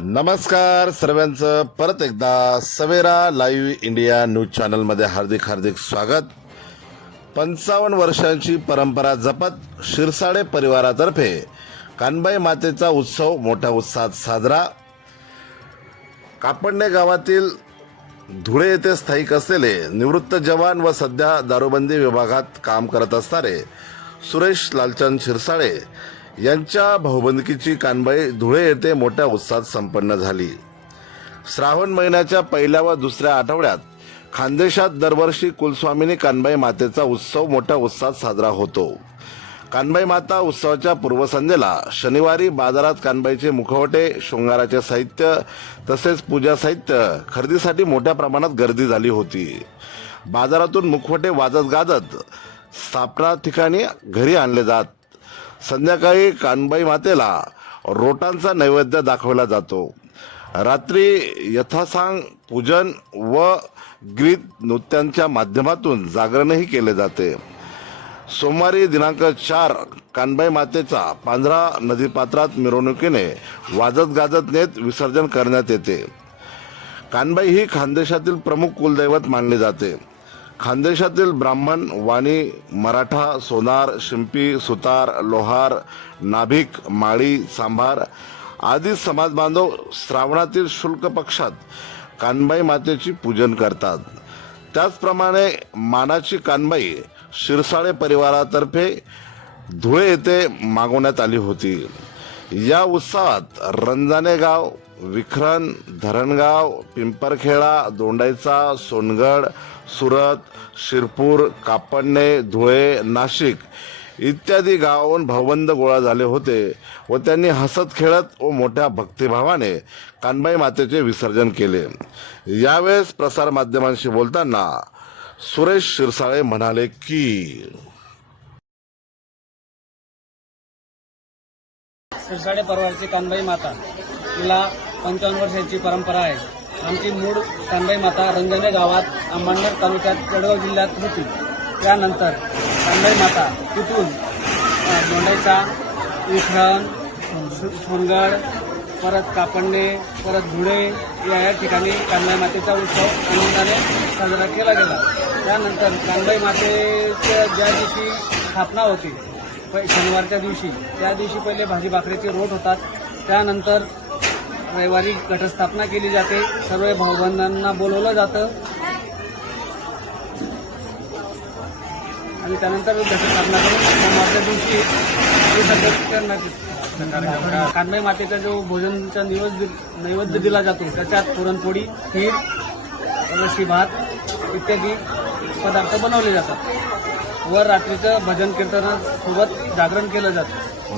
नमस्कार सर्वांचं. परत एकदा सवेरा लाईव्ह इंडिया न्यूज चॅनलमध्ये हार्दिक हार्दिक स्वागत. पंचावन्न वर्षांची परंपरा जपत शिरसाडे परिवारातर्फे कानबाई मातेचा उत्सव मोठ्या उत्साहात साजरा. कापडणे गावातील धुळे येथे स्थायिक असलेले निवृत्त जवान व सध्या दारूबंदी विभागात काम करत असणारे सुरेश लालचंद शिरसाळे यांच्या भाऊबंदकीची कानबाई धुळे येथे मोठ्या उत्साहात संपन्न झाली. श्रावण महिन्याच्या पहिल्या व दुसऱ्या आठवड्यात खानदेशात दरवर्षी कुलस्वामिनी कानबाई मातेचा उत्सव मोठ्या उत्साहात साजरा होतो. कानबाई माता उत्सवाच्या पूर्वसंध्येला शनिवारी बाजारात कानबाईचे मुखवटे शृंगाराचे साहित्य तसेच पूजा साहित्य खरेदीसाठी मोठ्या प्रमाणात गर्दी झाली होती. बाजारातून मुखवटे वाजत गाजत स्थापना ठिकाणी घरी आणले जात. संध्याकाळी कानबाई मातेला रोटांचा नैवेद्य दाखवला जातो. रात्री यथासांग पूजन व गीत नृत्यांच्या माध्यमातून जागरणही केले जाते. सोमवारी दिनांक चार कानबाई मातेचा पांढरा नदीपात्रात मिरवणुकीने वाजत गाजत नेत विसर्जन करण्यात येते. कानबाई ही खानदेशातील प्रमुख कुलदैवत मानली जाते. खानदेशातील ब्राह्मण वाणी मराठा सोनार शिंपी सुतार लोहार नाभिक माळी सांभार आदी समाज बांधव श्रावणातील शुल्क पक्षात कानबाई मातेची पूजन करतात. त्याचप्रमाणे मानाची कानबाई शिरसाळे परिवारातर्फे धुळे येथे मागवण्यात आली होती. या उत्सवात रंजाने गाव विखरण धरणगाव पिंपरखेडा दोंडाईचा सोनगड सुरत शिरपूर कापडणे धुळे नाशिक इत्यादी गावाहून भावबंद गोळा झाले होते व त्यांनी हसत खेळत व मोठ्या भक्तिभावाने कानबाई मातेचे विसर्जन केले. यावेळेस प्रसार माध्यमांशी बोलताना सुरेश शिरसाळे म्हणाले की शिरसाळे परवारची कानबाई माता. तिला पंचावन्न वर्षांची परंपरा आहे. आमची मूळ कानबाई माता रंजने गावात अंबरनाथ तालुक्यात जळगाव जिल्ह्यात होती. त्यानंतर कानबाई माता तिथून अ, दोंडाईचा विखरण सोनगड परत कापडणे परत धुळे या या ठिकाणी कानबाई मातेचा उत्सव आनंदाने साजरा केला गेला. त्यानंतर कानबाई मातेच्या ज्या दिवशी स्थापना होती प- शनिवारच्या दिवशी त्या दिवशी पहिले भाजी भाकरीचे रोट होतात. त्यानंतर रविवारी घटस्थापना केली जाते. सर्व भाऊबंधांना बोलवलं जातं. आणि त्यानंतर घटस्थापना करून सोमवारच्या दिवशी विसर्जन करण्यात कानबाई मातेचा जो भोजनचा नैवेद्य नैवेद्य दिला जातो त्याच्यात पुरणपोळी खीर लशी भात इत्यादी पदार्थ बनवले जातात. व रात्रीचं भजन कीर्तनासोबत जागरण केलं जातं.